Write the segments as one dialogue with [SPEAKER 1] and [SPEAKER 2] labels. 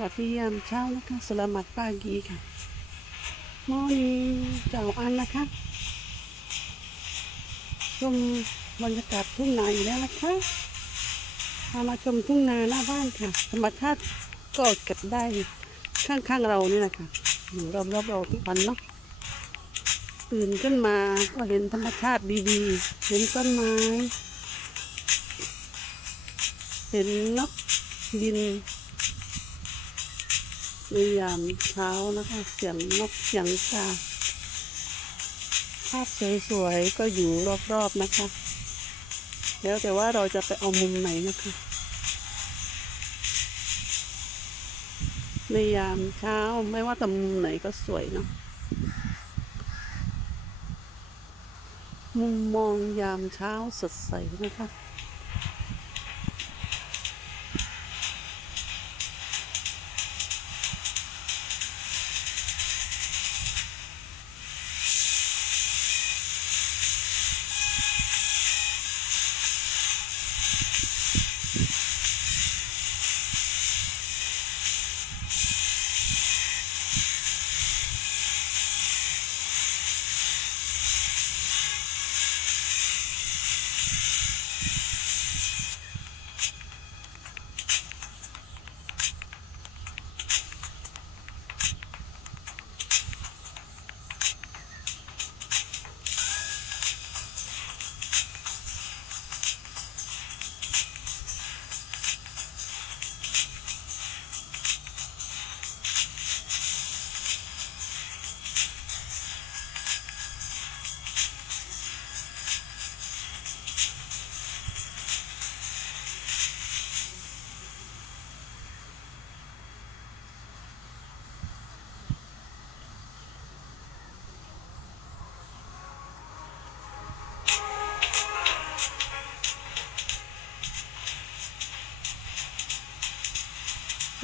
[SPEAKER 1] วัสดียามเช้านะคะสลามัดปากีค่ะมอนี้เจ้าอันนะคะชมบรรยากาศทุ่งนาอยู่แล้วนะคะพามาชมทุ่งนาหน้าบ้านค่ะ ธรรมชาติก็เก็บได้ข้างๆเรานี่แหละค่ะอยู่รอบๆเราทุกวันเนาะตื่นขึ้นมาก็เห็นธรรมชาติดีๆ เห็นต้นไม้ เห็นนกบิน ในยามเช้านะคะ เสียงนกเสียงกาภาพสวยๆก็อยู่รอบๆนะคะ แล้วแต่ว่าเราจะไปเอามุมไหนนะคะ ในยามเช้าไม่ว่าแต่มุมไหนก็สวยเนาะมุมมองยามเช้าสดใสนะคะ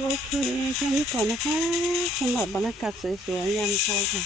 [SPEAKER 1] โอเคแค่นี้ก่อนนะคะสำหรับบรรยากาศสวยๆยามเช้าค่ะ